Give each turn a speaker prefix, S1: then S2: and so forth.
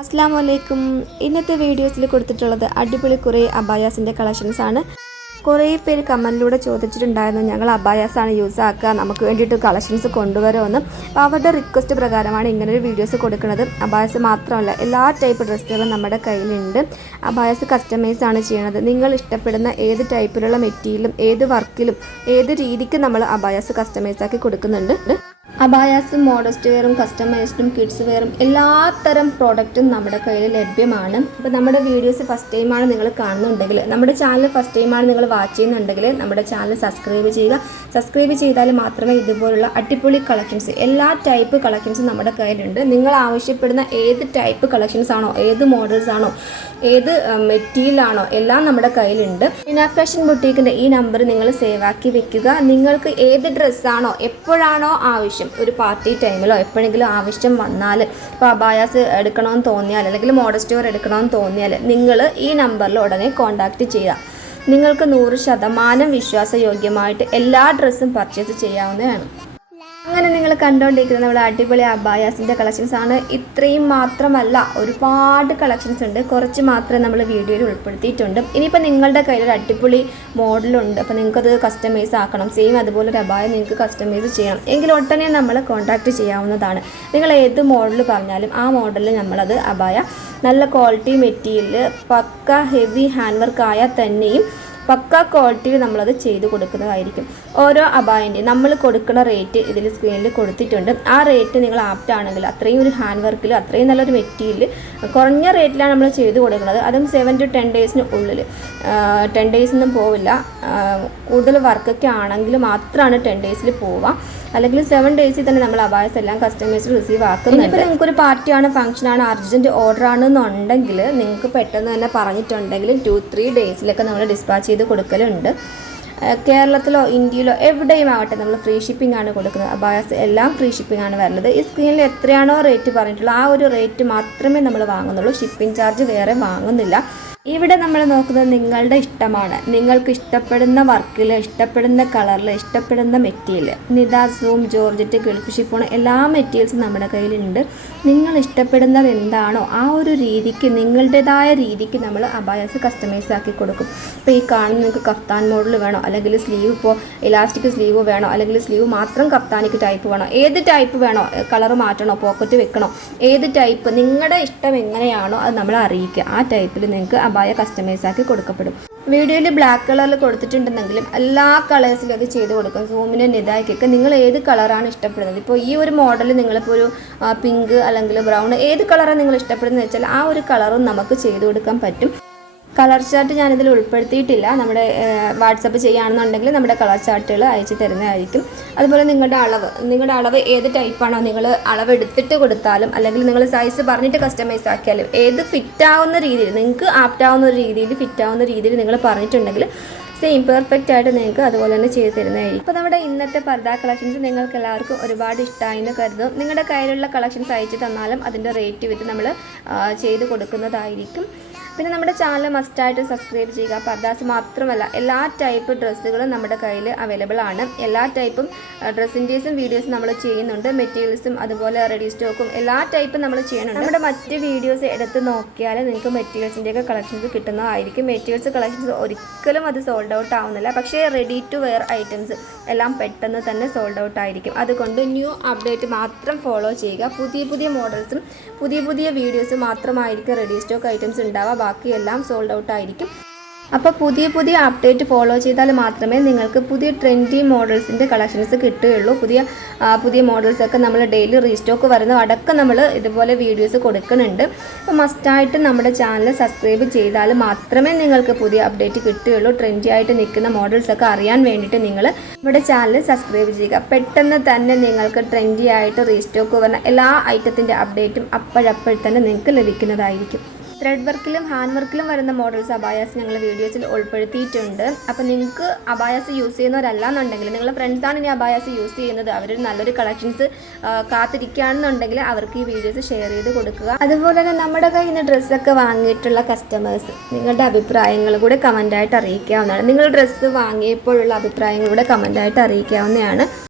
S1: അസ്സാം വലൈക്കും ഇന്നത്തെ വീഡിയോസിൽ കൊടുത്തിട്ടുള്ളത് അടിപൊളി കുറേ അബായാസിന്റെ കളക്ഷൻസ് ആണ് കുറേ പേര് കമന്റിലൂടെ ചോദിച്ചിട്ടുണ്ടായിരുന്നു ഞങ്ങൾ അബായാസാണ് യൂസ് ആക്കുക നമുക്ക് വേണ്ടിയിട്ട് കളക്ഷൻസ് കൊണ്ടുവരുമെന്ന്. അപ്പോൾ അവരുടെ റിക്വസ്റ്റ് പ്രകാരമാണ് ഇങ്ങനൊരു വീഡിയോസ് കൊടുക്കുന്നത്. അബായാസ് മാത്രമല്ല എല്ലാ ടൈപ്പ് ഡ്രസ്സുകളും നമ്മുടെ കയ്യിലുണ്ട്. അബായാസ് കസ്റ്റമൈസ് ആണ് ചെയ്യുന്നത് നിങ്ങൾ ഇഷ്ടപ്പെടുന്ന ഏത് ടൈപ്പിലുള്ള മെറ്റീരിയലും ഏത് വർക്കിലും ഏത് രീതിക്ക് നമ്മൾ അബായാസ് കസ്റ്റമൈസ് ആക്കി കൊടുക്കുന്നുണ്ട്. അബായാസും മോഡസ്റ്റ് വെയറും കസ്റ്റമൈസ്ഡും കിഡ്സ് വെയറും എല്ലാത്തരം പ്രോഡക്റ്റും നമ്മുടെ കയ്യിൽ ലഭ്യമാണ്. അപ്പോൾ നമ്മുടെ വീഡിയോസ് ഫസ്റ്റ് ടൈമാണ് നിങ്ങൾ കാണുന്നുണ്ടെങ്കിൽ നമ്മുടെ ചാനൽ ഫസ്റ്റ് ടൈമാണ് നിങ്ങൾ വാച്ച് ചെയ്യുന്നുണ്ടെങ്കിൽ നമ്മുടെ ചാനൽ സബ്സ്ക്രൈബ് ചെയ്യുക. സബ്സ്ക്രൈബ് ചെയ്താൽ മാത്രമേ ഇതുപോലുള്ള അടിപൊളി കളക്ഷൻസ് എല്ലാ ടൈപ്പ് കളക്ഷൻസും നമ്മുടെ കയ്യിലുണ്ട്. നിങ്ങൾ ആവശ്യപ്പെടുന്ന ഏത് ടൈപ്പ് കളക്ഷൻസ് ആണോ ഏത് മോഡൽസ് ആണോ ഏത് മെറ്റീരിയലാണോ എല്ലാം നമ്മുടെ കയ്യിലുണ്ട്. ഇനാ ഫാഷൻ ബുട്ടീക്കിന്റെ ഈ നമ്പർ നിങ്ങൾ സേവ് ആക്കി വെക്കുക. നിങ്ങൾക്ക് ഏത് ഡ്രസ്സാണോ എപ്പോഴാണോ ആവശ്യം ഒരു പാർട്ടി ടൈമിലോ എപ്പോഴെങ്കിലും ആവശ്യം വന്നാൽ ഇപ്പോൾ അബായാസ് എടുക്കണമെന്ന് തോന്നിയാൽ അല്ലെങ്കിൽ മോഡസ്റ്റോർ എടുക്കണമെന്ന് തോന്നിയാൽ നിങ്ങൾ ഈ നമ്പറിൽ ഉടനെ കോൺടാക്റ്റ് ചെയ്യുക. നിങ്ങൾക്ക് നൂറ് ശതമാനം വിശ്വാസയോഗ്യമായിട്ട് എല്ലാ ഡ്രസ്സും പർച്ചേസ് ചെയ്യാവുന്നതാണ്. അങ്ങനെ നിങ്ങൾ കണ്ടുകൊണ്ടിരിക്കുന്നത് നമ്മുടെ അടിപൊളി അബായാസിന്റെ കളക്ഷൻസ് ആണ്. ഇത്രയും മാത്രമല്ല ഒരുപാട് കളക്ഷൻസ് ഉണ്ട്. കുറച്ച് മാത്രമേ നമ്മൾ വീഡിയോയിൽ ഉൾപ്പെടുത്തിയിട്ടുണ്ട്. ഇനിയിപ്പോൾ നിങ്ങളുടെ കയ്യിൽ ഒരു അടിപൊളി മോഡലുണ്ട് അപ്പോൾ നിങ്ങൾക്കത് കസ്റ്റമൈസ് ആക്കണം. സെയിം അതുപോലെ ഒരു അബായ നിങ്ങൾക്ക് കസ്റ്റമൈസ് ചെയ്യണം എങ്കിൽ ഒട്ടനെ നമ്മൾ കോൺടാക്റ്റ് ചെയ്യാവുന്നതാണ്. നിങ്ങൾ ഏത് മോഡൽ പറഞ്ഞാലും ആ മോഡലിൽ നമ്മളത് അബായ നല്ല ക്വാളിറ്റി മെറ്റീരിയൽ പക്ക ഹെവി ഹാൻഡ് വർക്ക് ആയാൽ തന്നെയും പക്ക ക്വാളിറ്റിയിൽ നമ്മളത് ചെയ്ത് കൊടുക്കുന്നതായിരിക്കും. ഓരോ അബായന്റെ നമ്മൾ കൊടുക്കുന്ന റേറ്റ് ഇതിൽ സ്ക്രീനിൽ കൊടുത്തിട്ടുണ്ട്. ആ റേറ്റ് നിങ്ങൾ ആപ്റ്റ് ആണെങ്കിൽ അത്രയും ഒരു ഹാൻഡ് വർക്കിൽ അത്രയും നല്ലൊരു മെറ്റീരിയൽ കുറഞ്ഞ റേറ്റിലാണ് നമ്മൾ ചെയ്ത് കൊടുക്കുന്നത്. അതും സെവൻ ടു ടെൻ ഡേയ്സിന് ഉള്ളിൽ. ടെൻ ഡേയ്സൊന്നും പോവില്ല. കൂടുതൽ വർക്കൊക്കെ ആണെങ്കിൽ മാത്രമാണ് ടെൻ ഡേയ്സിൽ പോവുക. അല്ലെങ്കിൽ സെവൻ ഡേയ്സിൽ തന്നെ നമ്മൾ അബായസ് എല്ലാം കസ്റ്റമേഴ്സ് റിസീവ് ആക്കുന്നുണ്ട്. ഇപ്പോൾ നിങ്ങൾക്കൊരു പാർട്ടിയാണ് ഫംഗ്ഷനാണ് അർജന്റ് ഓർഡർ ആണെന്നുണ്ടെങ്കിൽ നിങ്ങൾക്ക് പെട്ടെന്ന് തന്നെ പറഞ്ഞിട്ടുണ്ടെങ്കിൽ ടു ത്രീ ഡേയ്സിലൊക്കെ നമ്മൾ ഡിസ്പാച്ച് ചെയ്ത് കൊടുക്കലുണ്ട്. കേരളത്തിലോ ഇന്ത്യയിലോ എവിടെയും ആവട്ടെ നമ്മൾ ഫ്രീ ഷിപ്പിംഗ് ആണ് കൊടുക്കുന്നത്. അബായസ് എല്ലാം ഫ്രീ ഷിപ്പിംഗ് ആണ് വരുന്നത്. ഈ സ്ക്രീനിൽ എത്രയാണോ റേറ്റ് പറഞ്ഞിട്ടുള്ളത് ആ ഒരു റേറ്റ് മാത്രമേ നമ്മൾ വാങ്ങുന്നുള്ളൂ. ഷിപ്പിംഗ് ചാർജ് വേറെ വാങ്ങുന്നില്ല. ഇവിടെ നമ്മൾ നോക്കുന്നത് നിങ്ങളുടെ ഇഷ്ടമാണ്. നിങ്ങൾക്ക് ഇഷ്ടപ്പെടുന്ന വർക്കിൽ ഇഷ്ടപ്പെടുന്ന കളറിൽ ഇഷ്ടപ്പെടുന്ന മെറ്റീരിയൽ നിത സൂം ജോർജറ്റ് ഗൾഫ് ഷിഫോൺ എല്ലാ മെറ്റീരിയൽസും നമ്മുടെ കയ്യിലുണ്ട്. നിങ്ങൾ ഇഷ്ടപ്പെടുന്നത് എന്താണോ ആ ഒരു രീതിക്ക് നിങ്ങളുടേതായ രീതിക്ക് നമ്മൾ അബായസ് കസ്റ്റമൈസ് ആക്കി കൊടുക്കും. ഇപ്പോൾ ഈ കാണുന്ന നിങ്ങൾക്ക് കഫ്താൻ മോഡൽ വേണോ? അല്ലെങ്കിൽ സ്ലീവ് ഇപ്പോൾ ഇലാസ്റ്റിക് സ്ലീവ് വേണോ? അല്ലെങ്കിൽ സ്ലീവ് മാത്രം കഫ്താനിക്ക് ടൈപ്പ് വേണോ? ഏത് ടൈപ്പ് വേണോ? കളർ മാറ്റണോ? പോക്കറ്റ് വെക്കണോ? ഏത് ടൈപ്പ് നിങ്ങളുടെ ഇഷ്ടം എങ്ങനെയാണോ അത് നമ്മളെ അറിയിക്കുക. ആ ടൈപ്പിൽ നിങ്ങൾക്ക് അബായ കസ്റ്റമേഴ്സാക്കി കൊടുക്കപ്പെടും. വീഡിയോയിൽ ബ്ലാക്ക് കളറിൽ കൊടുത്തിട്ടുണ്ടെന്നെങ്കിലും എല്ലാ കളേഴ്സിലും അത് ചെയ്ത് കൊടുക്കും. സൂമിന് നിതായ്ക്കൊക്കെ നിങ്ങൾ ഏത് കളറാണ് ഇഷ്ടപ്പെടുന്നത്? ഇപ്പോൾ ഈ ഒരു മോഡൽ നിങ്ങളിപ്പോൾ ഒരു പിങ്ക് അല്ലെങ്കിൽ ബ്രൗൺ ഏത് കളറാണ് നിങ്ങൾ ഇഷ്ടപ്പെടുന്നത് വെച്ചാൽ ആ ഒരു കളറും നമുക്ക് ചെയ്ത് കൊടുക്കാൻ പറ്റും. കളർ ചാർട്ട് ഞാനിതിൽ ഉൾപ്പെടുത്തിയിട്ടില്ല. നമ്മുടെ വാട്സപ്പ് ചെയ്യുകയാണെന്നുണ്ടെങ്കിൽ നമ്മുടെ കളർ ചാർട്ടുകൾ അയച്ചു തരുന്നതായിരിക്കും. അതുപോലെ നിങ്ങളുടെ അളവ് നിങ്ങളുടെ അളവ് ഏത് ടൈപ്പാണോ നിങ്ങൾ അളവ് എടുത്തിട്ട് കൊടുത്താലും അല്ലെങ്കിൽ നിങ്ങൾ സൈസ് പറഞ്ഞിട്ട് കസ്റ്റമൈസ് ആക്കിയാലും ഏത് ഫിറ്റ് ആവുന്ന രീതിയിൽ നിങ്ങൾക്ക് ആപ്റ്റ് ആവുന്ന രീതിയിൽ ഫിറ്റ് ആവുന്ന രീതിയിൽ നിങ്ങൾ പറഞ്ഞിട്ടുണ്ടെങ്കിൽ സെയിം പെർഫെക്റ്റ് ആയിട്ട് നിങ്ങൾക്ക് അതുപോലെ തന്നെ ചെയ്ത് തരുന്നതായിരിക്കും. അപ്പോൾ നമ്മുടെ ഇന്നത്തെ പർദ കളക്ഷൻസ് നിങ്ങൾക്ക് എല്ലാവർക്കും ഒരുപാട് ഇഷ്ടമായി എന്ന് കരുതും. നിങ്ങളുടെ കയ്യിലുള്ള കളക്ഷൻസ് അയച്ചു തന്നാലും അതിന്റെ റേറ്റ് വിത്ത് നമ്മൾ ചെയ്ത് കൊടുക്കുന്നതായിരിക്കും. പിന്നെ നമ്മുടെ ചാനൽ മസ്റ്റായിട്ട് സബ്സ്ക്രൈബ് ചെയ്യുക. പർദാസ് മാത്രമല്ല എല്ലാ ടൈപ്പ് ഡ്രസ്സുകളും നമ്മുടെ കയ്യിൽ അവൈലബിൾ ആണ്. എല്ലാ ടൈപ്പും ഡ്രസ്സിന്റെസും വീഡിയോസും നമ്മൾ ചെയ്യുന്നുണ്ട്. മെറ്റീരിയൽസും അതുപോലെ റെഡി സ്റ്റോക്കും എല്ലാ ടൈപ്പും നമ്മൾ ചെയ്യുന്നുണ്ട്. നമ്മുടെ മറ്റ് വീഡിയോസ് എടുത്ത് നോക്കിയാൽ നിങ്ങൾക്ക് മെറ്റീരിയൽസിന്റെയൊക്കെ കളക്ഷൻസ് കിട്ടുന്നതായിരിക്കും. മെറ്റീരിയൽസ് കളക്ഷൻസ് ഒരിക്കലും അത് സോൾഡ് ഔട്ട് ആവുന്നില്ല. പക്ഷേ റെഡി ടു വെയർ ഐറ്റംസ് എല്ലാം പെട്ടെന്ന് തന്നെ സോൾഡ് ഔട്ട് ആയിരിക്കും. അതുകൊണ്ട് ന്യൂ അപ്ഡേറ്റ് മാത്രം ഫോളോ ചെയ്യുക. പുതിയ പുതിയ മോഡൽസും പുതിയ പുതിയ വീഡിയോസും മാത്രമായിരിക്കും റെഡി സ്റ്റോക്ക് ഐറ്റംസ് ഉണ്ടാവുക. ബാക്കിയെല്ലാം സോൾഡ് ഔട്ട് ആയിരിക്കും. അപ്പോൾ പുതിയ പുതിയ അപ്ഡേറ്റ് ഫോളോ ചെയ്താൽ മാത്രമേ നിങ്ങൾക്ക് പുതിയ ട്രെൻഡി മോഡൽസിന്റെ കളക്ഷൻസ് കിട്ടുകയുള്ളൂ. പുതിയ പുതിയ മോഡൽസൊക്കെ നമ്മൾ ഡെയിലി റീസ്റ്റോക്ക് വരുന്ന. അടക്കം നമ്മൾ ഇതുപോലെ വീഡിയോസ് കൊടുക്കുന്നുണ്ട്. അപ്പോൾ മസ്റ്റായിട്ട് നമ്മുടെ ചാനൽ സബ്സ്ക്രൈബ് ചെയ്താൽ മാത്രമേ നിങ്ങൾക്ക് പുതിയ അപ്ഡേറ്റ് കിട്ടുകയുള്ളൂ. ട്രെൻഡി ആയിട്ട് നിൽക്കുന്ന മോഡൽസൊക്കെ അറിയാൻ വേണ്ടിയിട്ട് നിങ്ങൾ നമ്മുടെ ചാനൽ സബ്സ്ക്രൈബ് ചെയ്യുക. പെട്ടെന്ന് തന്നെ നിങ്ങൾക്ക് ട്രെൻഡി ആയിട്ട് റീസ്റ്റോക്ക് വരുന്ന എല്ലാ ഐറ്റത്തിന്റെ അപ്ഡേറ്റും അപ്പോഴപ്പോൾ തന്നെ നിങ്ങൾക്ക് ലഭിക്കുന്നതായിരിക്കും. ത്രെഡ് വർക്കിലും ഹാൻഡ് വർക്കിലും വരുന്ന മോഡൽസ് അബായാസ് ഞങ്ങൾ വീഡിയോസിൽ ഉൾപ്പെടുത്തിയിട്ടുണ്ട്. അപ്പോൾ നിങ്ങൾക്ക് അബായാസ് യൂസ് ചെയ്യുന്നവരല്ല എന്നുണ്ടെങ്കിൽ നിങ്ങളുടെ ഫ്രണ്ട്സാണ് ഇനി അബായാസ് യൂസ് ചെയ്യുന്നത്. അവർ നല്ലൊരു കളക്ഷൻസ് കാത്തിരിക്കുകയാണെന്നുണ്ടെങ്കിൽ അവർക്ക് ഈ വീഡിയോസ് ഷെയർ ചെയ്ത് കൊടുക്കുക. അതുപോലെ തന്നെ നമ്മുടെ കയ്യിൽ നിന്ന് ഡ്രസ്സൊക്കെ വാങ്ങിയിട്ടുള്ള കസ്റ്റമേഴ്സ് നിങ്ങളുടെ അഭിപ്രായങ്ങൾ കൂടെ കമന്റായിട്ട് അറിയിക്കാവുന്നതാണ്. നിങ്ങൾ ഡ്രസ്സ് വാങ്ങിയപ്പോഴുള്ള അഭിപ്രായങ്ങൾ കൂടെ കമന്റായിട്ട് അറിയിക്കാവുന്നതാണ്.